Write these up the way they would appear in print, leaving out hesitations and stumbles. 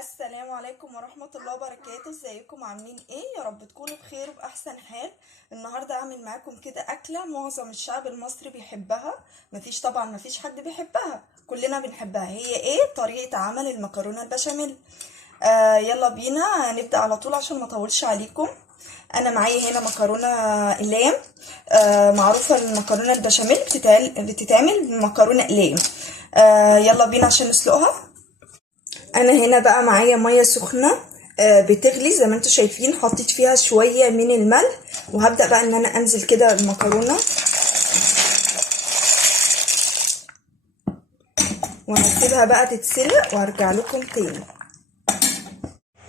السلام عليكم ورحمة الله وبركاته. ازيكم عاملين ايه؟ يا رب تكونوا بخير وبأحسن حال. النهاردة هعمل معاكم كده أكلة معظم الشعب المصري بيحبها. مفيش حد بيحبها، كلنا بنحبها. هي ايه طريقة عمل المكرونة البشاميل؟ يلا بينا نبدأ على طول عشان ما اطولش عليكم. انا معايا هنا مكرونة اقلام. معروفة المكرونة البشاميل بتتعمل بمكرونة اقلام. يلا بينا عشان نسلقها. انا هنا بقى معايا ميه سخنه بتغلي زي ما انتم شايفين. حطيت فيها شويه من الملح وهبدا بقى ان انا انزل كده المكرونه وهسيبها بقى تتسلق وهرجع لكم تاني.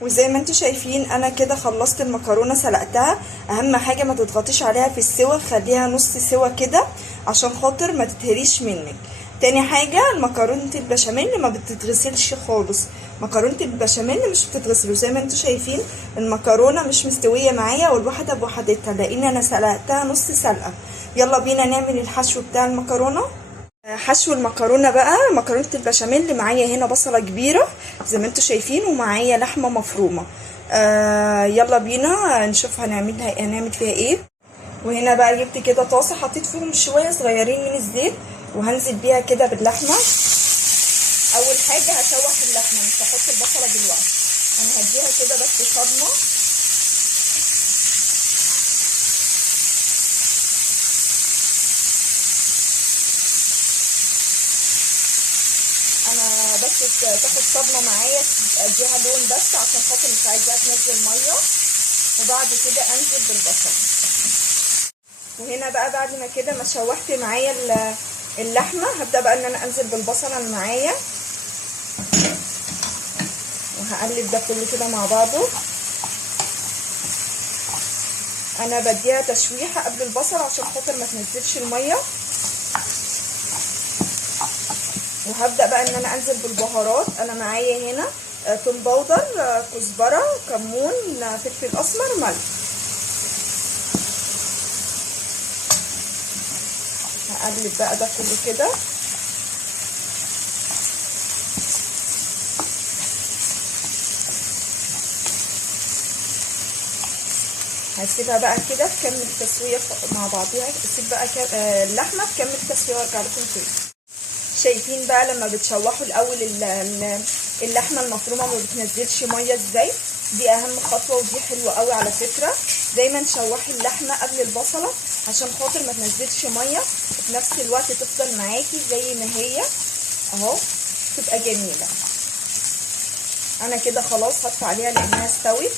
وزي ما انتم شايفين انا كده خلصت المكرونه سلقتها. اهم حاجه ما تضغطيش عليها في السوا، خليها نص سوا كده عشان خاطر ما تتهريش منك. تاني حاجه مكرونه البشاميل ما بتتغسلش خالص. مكرونه البشاميل مش بتتغسل، وزي ما انتم شايفين المكرونه مش مستويه معايا والواحده بوحدتها لان انا سلقتها نص سلقه. يلا بينا نعمل الحشو بتاع المكرونه. حشو المكرونه بقى، مكرونه البشاميل اللي معايا هنا بصله كبيره زي ما انتم شايفين ومعايا لحمه مفرومه. يلا بينا نشوف هنعمل فيها ايه. وهنا بقى جبت كده طاسه حطيت فيهم شويه صغيرين من الزيت وهنزل بيها كده باللحمه. اول حاجه هشوح اللحمه، مش هحط البصله دلوقتي، انا هديها كده بس صدمه. انا بس تاخد صدمه معايا، اديها لون بس عشان خاطر مش عايزاها تنزل ميه، وبعد كده انزل بالبصل. وهنا بقى بعد ما كده ما شوحت معايا اللحمه هبدا بقى ان انا انزل بالبصله اللي معايا وهقلب ده كله كده مع بعضه. انا بديها تشويحه قبل البصل عشان خاطر ما تنزلش الميه. وهبدا بقى ان انا انزل بالبهارات. انا معايا هنا توم باودر، كزبره، كمون، فلفل اسمر، ملح. هقلب بقى ده كله كده. هسيبها بقى كده تكمل تسويه مع بعضيها. اسيب بقى اللحمه تكمل تسويه وارجع لكم تاني. شايفين بقى لما بتشوحوا الاول اللحمه المفرومه ما بتنزلش ميه ازاي؟ دي اهم خطوه ودي حلوه قوي على فكره. دايما شوحي اللحمه قبل البصله عشان خاطر ما تنزلش ميه، وفي نفس الوقت تفضل معاكي زي ما هي اهو، تبقى جميله. انا كده خلاص هطفي عليها لانها استوت.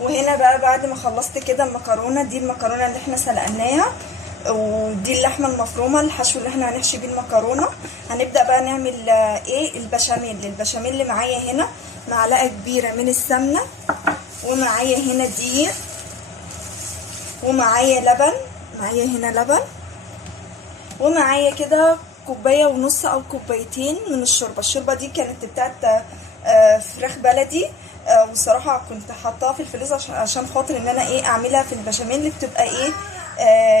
وهنا بقى بعد ما خلصت كده المكرونه، دي المكرونه اللي احنا سلقناها، ودي اللحمه المفرومه الحشو اللي احنا هنحشي بيه المكرونه. هنبدا بقى نعمل ايه البشاميل اللي معايا هنا معلقه كبيره من السمنه، ومعايا هنا دقيق، ومعايا لبن، معايا هنا لبن، ومعايا كده كوبايه ونص او كوبايتين من الشوربه دي كانت بتاعت فراخ بلدي. وصراحه كنت حاطاها في الفريزر عشان خاطر ان انا ايه اعملها في البشاميل اللي بتبقى ايه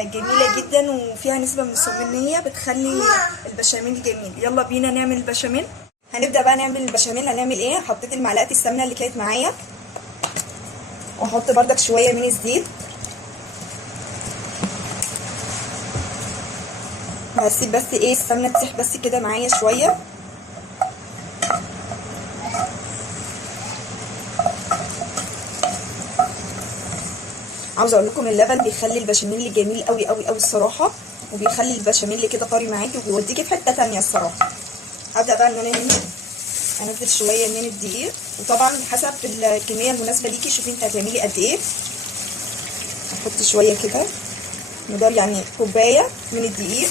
جميله جدا وفيها نسبه من السمنيه بتخلي البشاميل جميل. يلا بينا نعمل البشاميل. هنبدا بقى نعمل البشاميل. هنعمل ايه؟ حطيت المعلقه السمنه اللي كانت معايا، واحط بردك شويه من الزيت، هسيب بس ايه السمنه تسيح بس كده معايا شويه. عاوزه اقول لكم اللبن بيخلي البشاميل جميل قوي قوي قوي الصراحه، وبيخلي البشاميل كده طري معاكي وبيوديكي في حته تانيه الصراحه. هبدا بقى ان انا هنا انزل شويه من الدقيق، وطبعا حسب الكميه المناسبه ليكي شوفي انت هتعملي قد ايه. هحط شويه كده مقدار يعني كوبايه من الدقيق،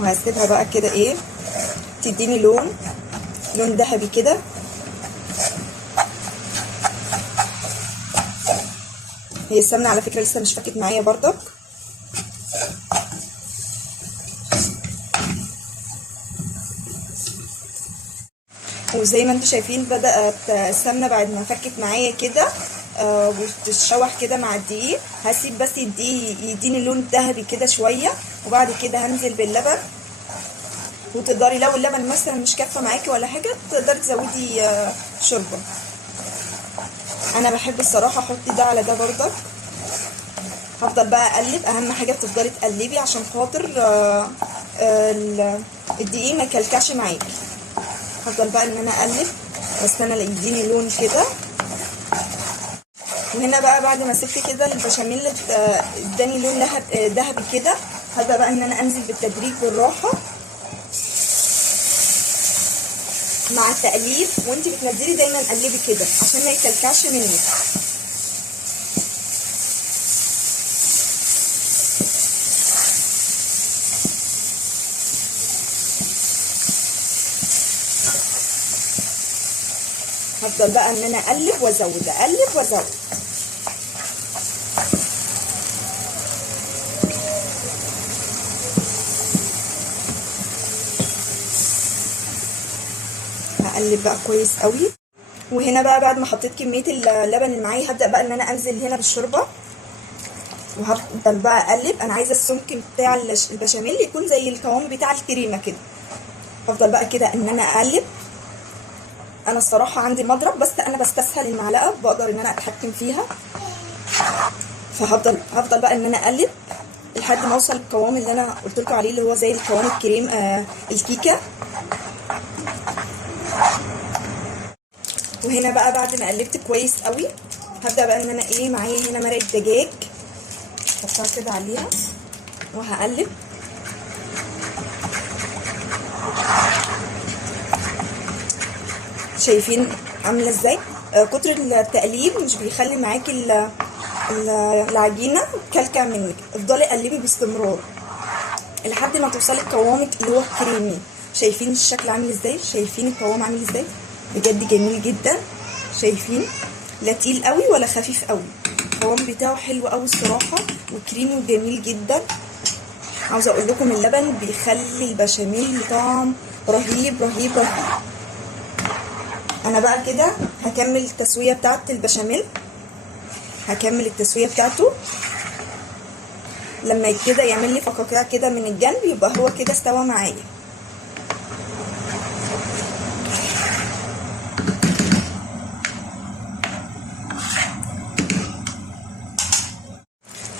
وهسيبها بقى كده ايه تديني لون ذهبي كده. هي السمنه على فكره لسه مش فكت معايا برضك. وزي ما انتم شايفين بدات السمنه بعد ما فكت معايا كده وتتشوح كده مع الدقيق. هسيب بس الدقيق يديني لون ذهبي كده شويه وبعد كده هنزل باللبن. وتقدري لو اللبن مثلا مش كافه معاكي ولا حاجه تقدري تزودي شوربه. انا بحب الصراحه احط ده على ده برضك. هفضل بقى اقلب، اهم حاجه بتفضلي تقلبي عشان خاطر الدقيق ما يكلكعش معاكي. هفضل بقى ان انا اقلب واستنى يديني لون كده. وهنا بقى بعد ما سبت كده البشاميل اداني لون ذهبي كده، هبدا بقى ان انا انزل بالتدريج بالراحه مع التقليب. وانت بتنزلي دايما قلبي كده عشان ما يكلكعش منك. هفضل بقى ان انا اقلب وازود اقلب وازود. هقلب بقى كويس قوي. وهنا بقى بعد ما حطيت كميه اللبن اللي معايا هبدا بقى ان انا انزل هنا بالشوربه. وهفضل بقى اقلب. انا عايزه السمك بتاع البشاميل يكون زي القوام بتاع الكريمه كده. هفضل بقى كده ان انا اقلب. انا الصراحه عندي مضرب بس انا بستسهل المعلقه، بقدر ان انا اتحكم فيها. فهفضل بقى ان انا اقلب لحد ما اوصل القوام اللي انا قلت لكم عليه، اللي هو زي القوام الكريم الكيكه. وهنا بقى بعد ما قلبت كويس قوي هبدا بقى ان انا معايا هنا مرقه دجاج احطها كده عليها وهقلب. شايفين عامله ازاي؟ كتر التقليب مش بيخلي معاكي العجينه كلكع منك. افضلي قلبي باستمرار لحد ما توصلي لقوامك اللي هو كريمي. شايفين الشكل عامل ازاي؟ شايفين القوام عامل ازاي؟ بجد جميل جدا. شايفين؟ لا تقيل قوي ولا خفيف قوي. القوام بتاعه حلو قوي الصراحه وكريمي وجميل جدا. عاوزه اقول لكم اللبن بيخلي البشاميل طعم رهيب رهيب رهيب. انا بقى كده هكمل التسويه بتاعت البشاميل. هكمل التسويه بتاعته لما كده يعمل لي فقاقيع كده من الجنب يبقى هو كده استوى معايا.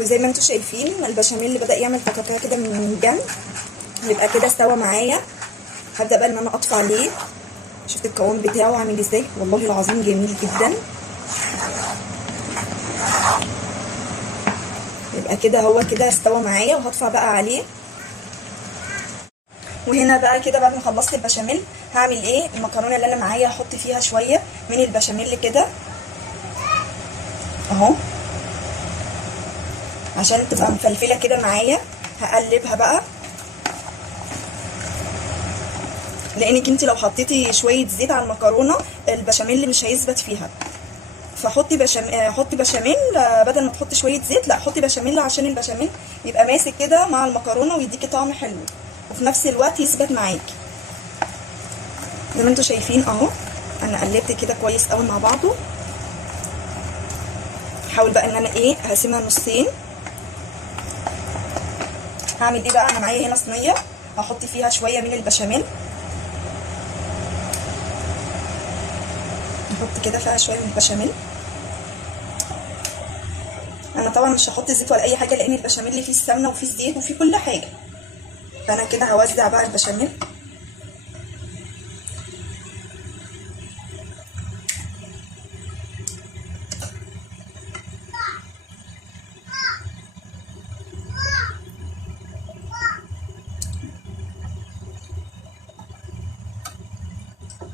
وزي ما انتم شايفين البشاميل اللي بدأ يعمل فقاقيع كده من الجنب يبقى كده استوى معايا. هبدأ بقى ان انا اطفي عليه. شفت القوام بتاعه عامل ازاي؟ والله العظيم جميل جدا. يبقى كده هو كده استوى معايا وهطفى بقى عليه. وهنا بقى كده بعد ما خلصت البشاميل هعمل المكرونه اللي انا معايا هحط فيها شويه من البشاميل كده اهو عشان تبقى مفلفله كده معايا. هقلبها بقى لانك انت لو حطيتي شويه زيت على المكرونه البشاميل مش هيثبت فيها. فحطي بشاميل بدل ما تحطي شويه زيت، لا حطي بشاميل عشان البشاميل يبقى ماسك كده مع المكرونه ويديكي طعم حلو وفي نفس الوقت يثبت معاكي. زي ما انتم شايفين اهو انا قلبت كده كويس قوي مع بعضه. هحاول بقى ان انا هقسمها نصين. هعمل بقى؟ انا معايا هنا صينيه هحط فيها شويه من البشاميل. نحط كده فيها شويه من البشاميل. انا طبعا مش هحط زيت ولا اي حاجه لان البشاميل فيه السمنه وفيه الزيت وفيه كل حاجه. فانا كده هوزع بقى البشاميل.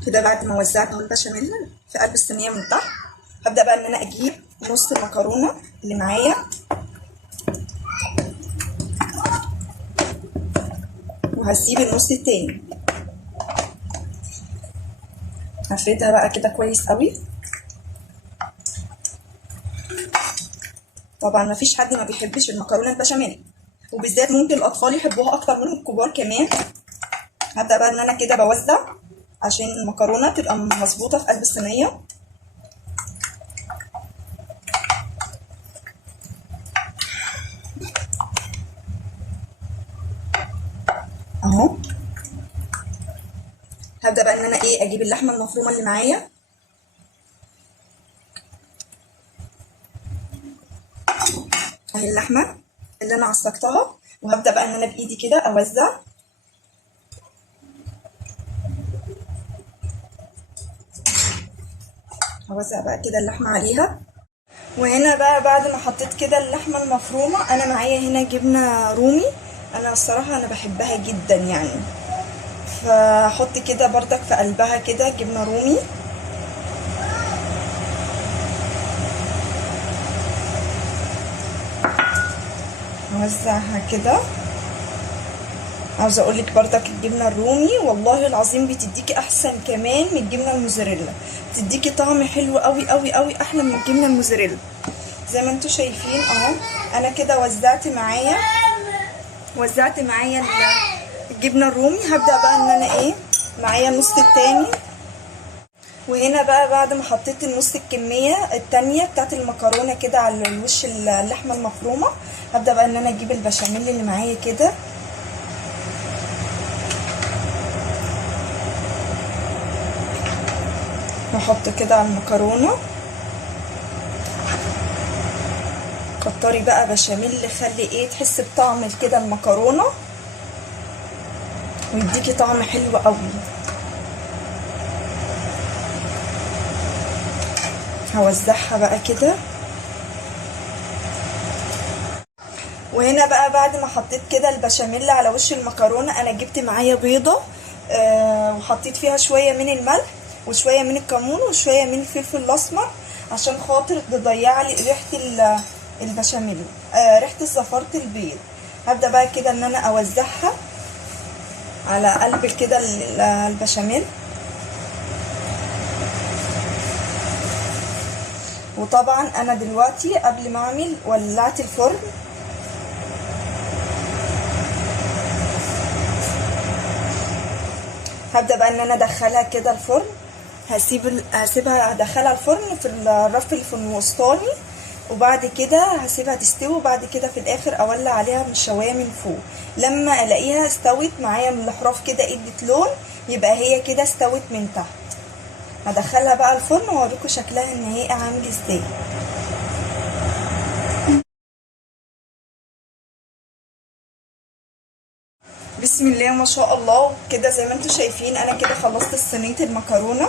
كده بعد ما وزعت البشاميل في قلب الصينيه من تحت هبدا بقى ان انا اجيب نص المكرونه اللي معايا وهسيب النص التاني. هفردها بقى كده كويس قوي. طبعا مفيش حد ما بيحبش المكرونه البشاميل وبالذات ممكن الاطفال يحبوها اكتر من الكبار كمان. هبدا بقى ان انا كده بوزع عشان المكرونه تبقى مظبوطه في قلب الصينيه. هبدا بقى ان انا ايه اجيب اللحمه المفرومه اللي معايا، اهي اللحمه اللي انا عصقتها، وهبدا بقى ان انا بايدي كده اوزع بقى كده اللحمه عليها. وهنا بقى بعد ما حطيت كده اللحمه المفرومه، انا معايا هنا جبنه رومي، انا الصراحه انا بحبها جدا يعني، فاحط كده بردك في قلبها كده جبنه رومي. اوزعها كده. عاوزه اقولك بردك الجبنه الرومي والله العظيم بتديكي احسن كمان من الجبنه الموزاريلا، بتديكي طعم حلو قوي قوي قوي، احلى من الجبنه الموزاريلا. زي ما انتوا شايفين اهو، انا كده وزعت معايا الجبنه الرومي. هبدا بقى ان انا ايه معايا النص التاني. وهنا بقى بعد ما حطيت النص الكميه التانية بتاعت المكرونه كده على الوش اللحمه المفرومه، هبدا بقى ان انا اجيب البشاميل اللي معايا كده، واحط كده على المكرونه. كتري بقى بشاميل، خلي ايه تحس بطعم كده المكرونه، ويديكي طعم حلو قوي. هوزعها بقى كده. وهنا بقى بعد ما حطيت كده البشاميل على وش المكرونه، انا جبت معايا بيضه وحطيت فيها شويه من الملح وشويه من الكمون وشويه من الفلفل الاسمر، عشان خاطر تضيع لي ريحه البشاميل، ريحه زفاره البيض. هبدا بقى كده ان انا اوزعها على قلب كده البشاميل. وطبعا انا دلوقتي قبل ما اعمل ولعت الفرن، هبدا بقى ان انا ادخلها كده الفرن. هسيبها ادخلها الفرن في الرف اللي في الوسطاني، وبعد كده هسيبها تستوي، وبعد كده في الاخر اولع عليها من الشوايه من فوق. لما الاقيها استوت معايا من الاحراف كده ادت لون، يبقى هي كده استوت من تحت. هدخلها بقى الفرن واوريكم شكلها النهائي عامل ازاي. بسم الله ما شاء الله كده، زي ما انتم شايفين انا كده خلصت صينيه المكرونه.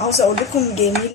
عاوزه اقول لكم جميل